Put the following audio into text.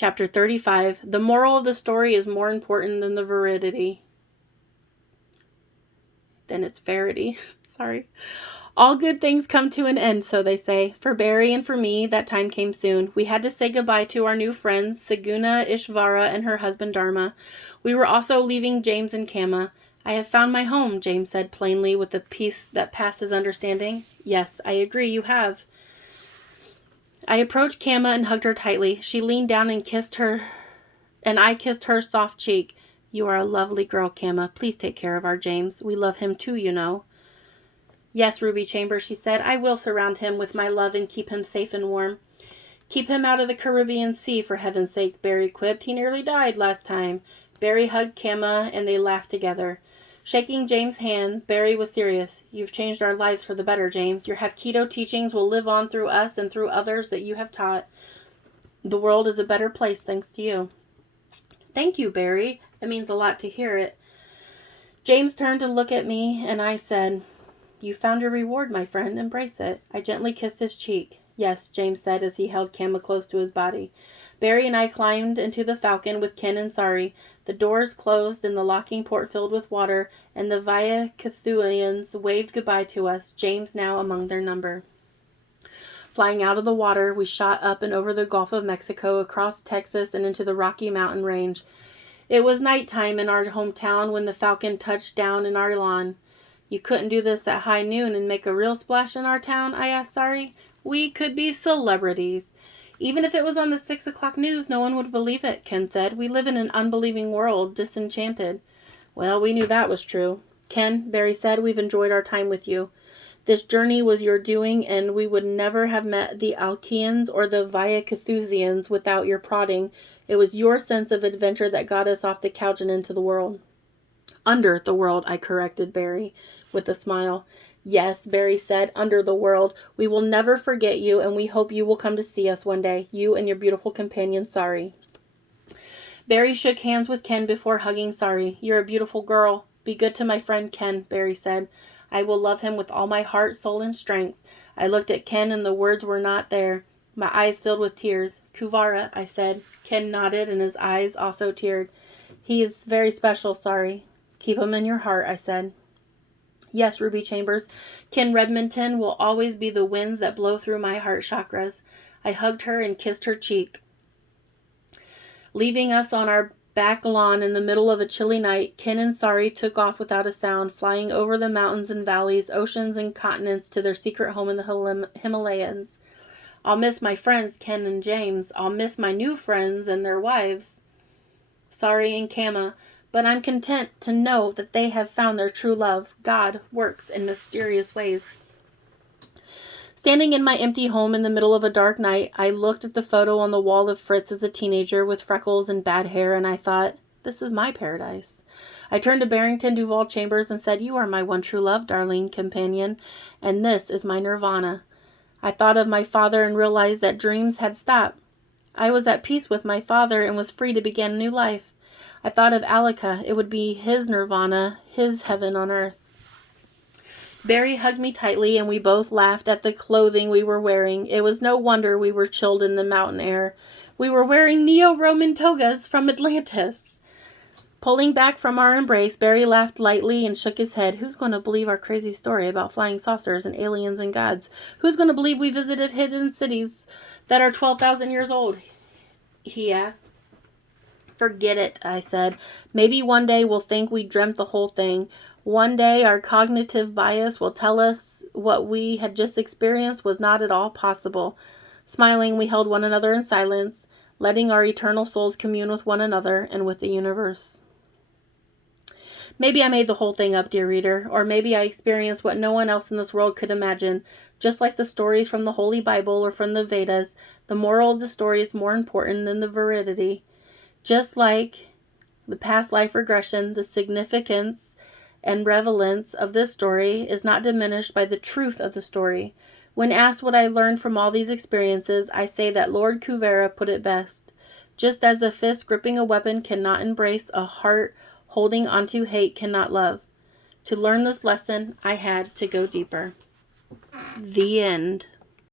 Chapter 35. The moral of the story is more important than the verity. Then it's verity. Sorry. All good things come to an end, so they say. For Barry and for me, that time came soon. We had to say goodbye to our new friends, Saguna Ishvara and her husband Dharma. We were also leaving James and Kama. I have found my home, James said plainly with a peace that passes understanding. Yes, I agree, you have. I approached Kama and hugged her tightly. She leaned down and kissed her, and I kissed her soft cheek. You are a lovely girl, Kama. Please take care of our James. We love him too, you know. Yes, Ruby Chambers, she said. I will surround him with my love and keep him safe and warm. Keep him out of the Caribbean Sea, for heaven's sake, Barry quipped. He nearly died last time. Barry hugged Kama, and they laughed together. Shaking James' hand, Barry was serious. You've changed our lives for the better, James. Your Hapkido teachings will live on through us and through others that you have taught. The world is a better place thanks to you. Thank you, Barry. It means a lot to hear it. James turned to look at me, and I said, You found your reward, my friend. Embrace it. I gently kissed his cheek. Yes, James said as he held Kama close to his body. Barry and I climbed into the Falcon with Ken and Sari. The doors closed and the locking port filled with water, and the Via Cthuians waved goodbye to us, James now among their number. Flying out of the water, we shot up and over the Gulf of Mexico, across Texas, and into the Rocky Mountain Range. It was nighttime in our hometown when the Falcon touched down in our lawn. You couldn't do this at high noon and make a real splash in our town? I asked Sari. We could be celebrities. Even if it was on the 6 o'clock news, no one would believe it, Ken said. We live in an unbelieving world, disenchanted. Well, we knew that was true. Ken, Barry said, we've enjoyed our time with you. This journey was your doing, and we would never have met the Alkeans or the Via Cthusians without your prodding. It was your sense of adventure that got us off the couch and into the world. Under the world, I corrected Barry with a smile. Yes, Barry said, under the world. We will never forget you, and we hope you will come to see us one day, you and your beautiful companion, Sari. Barry shook hands with Ken before hugging Sari. You're a beautiful girl. Be good to my friend Ken, Barry said. I will love him with all my heart, soul, and strength. I looked at Ken, and the words were not there. My eyes filled with tears. Kuvara, I said. Ken nodded, and his eyes also teared. He is very special, Sari. Keep him in your heart, I said. Yes, Ruby Chambers, Ken Redmonton will always be the winds that blow through my heart chakras. I hugged her and kissed her cheek. Leaving us on our back lawn in the middle of a chilly night, Ken and Sari took off without a sound, flying over the mountains and valleys, oceans and continents to their secret home in the Himalayas. I'll miss my friends, Ken and James. I'll miss my new friends and their wives, Sari and Kama. But I'm content to know that they have found their true love. God works in mysterious ways. Standing in my empty home in the middle of a dark night, I looked at the photo on the wall of Fritz as a teenager with freckles and bad hair, and I thought, this is my paradise. I turned to Barrington Duval Chambers and said, You are my one true love, darling companion, and this is my nirvana. I thought of my father and realized that dreams had stopped. I was at peace with my father and was free to begin a new life. I thought of Alika. It would be his nirvana, his heaven on earth. Barry hugged me tightly, and we both laughed at the clothing we were wearing. It was no wonder we were chilled in the mountain air. We were wearing Neo-Roman togas from Atlantis. Pulling back from our embrace, Barry laughed lightly and shook his head. Who's going to believe our crazy story about flying saucers and aliens and gods? Who's going to believe we visited hidden cities that are 12,000 years old? He asked. Forget it, I said. Maybe one day we'll think we dreamt the whole thing. One day our cognitive bias will tell us what we had just experienced was not at all possible. Smiling, we held one another in silence, letting our eternal souls commune with one another and with the universe. Maybe I made the whole thing up, dear reader, or maybe I experienced what no one else in this world could imagine. Just like the stories from the Holy Bible or from the Vedas, the moral of the story is more important than the verity. Just like the past life regression, the significance and relevance of this story is not diminished by the truth of the story. When asked what I learned from all these experiences, I say that Lord Kuvera put it best. Just as a fist gripping a weapon cannot embrace, a heart holding onto hate cannot love. To learn this lesson, I had to go deeper. The end.